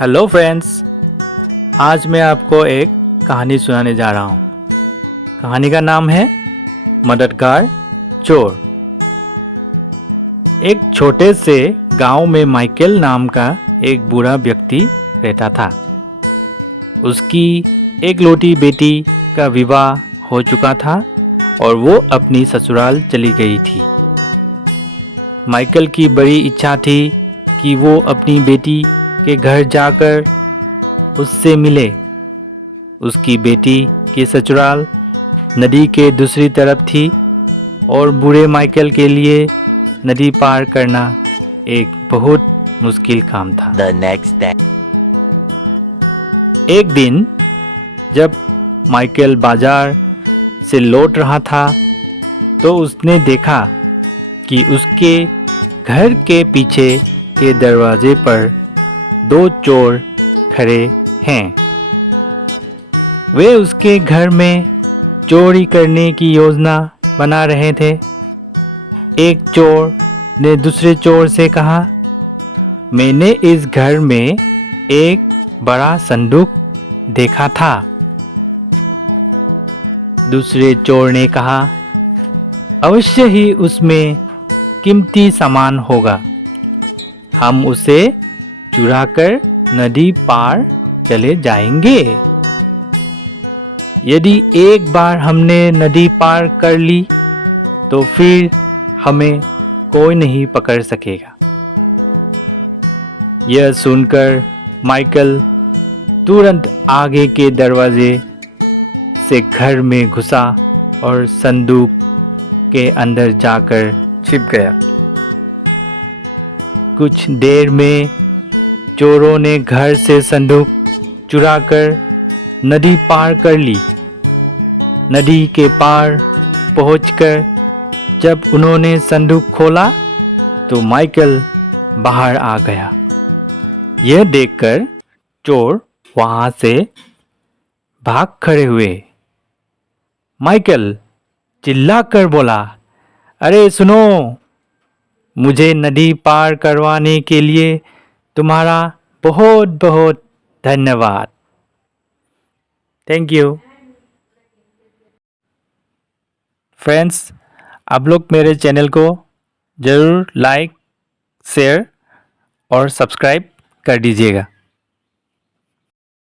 Hello friends, आज मैं आपको एक कहानी सुनाने जा रहा हूँ। कहानी का नाम है मददगार चोर। एक छोटे से गांव में माइकल नाम का एक बूढ़ा व्यक्ति रहता था। उसकी एक लौती बेटी का विवाह हो चुका था और वो अपनी ससुराल चली गई थी। माइकल की बड़ी इच्छा थी कि वो अपनी बेटी के घर जाकर उससे मिले। उसकी बेटी की ससुराल नदी के दूसरी तरफ थी और बूढ़े माइकल के लिए नदी पार करना एक बहुत मुश्किल काम था। The next day. एक दिन जब माइकल बाजार से लौट रहा था तो उसने देखा कि उसके घर के पीछे के दरवाजे पर दो चोर खड़े हैं। वे उसके घर में चोरी करने की योजना बना रहे थे। एक चोर ने दूसरे चोर से कहा, मैंने इस घर में एक बड़ा संदूक देखा था। दूसरे चोर ने कहा, अवश्य ही उसमें कीमती सामान होगा। हम उसे चुराकर नदी पार चले जाएंगे। यदि एक बार हमने नदी पार कर ली तो फिर हमें कोई नहीं पकड़ सकेगा। यह सुनकर माइकल तुरंत आगे के दरवाजे से घर में घुसा और संदूक के अंदर जाकर छिप गया। कुछ देर में चोरों ने घर से संदूक चुराकर नदी पार कर ली। नदी के पार पहुंचकर जब उन्होंने संदूक खोला तो माइकल बाहर आ गया। यह देखकर चोर वहां से भाग खड़े हुए। माइकल चिल्लाकर बोला, अरे सुनो, मुझे नदी पार करवाने के लिए तुम्हारा बहुत बहुत धन्यवाद। Thank you. फ्रेंड्स, आप लोग मेरे चैनल को ज़रूर लाइक, शेयर और सब्सक्राइब कर दीजिएगा।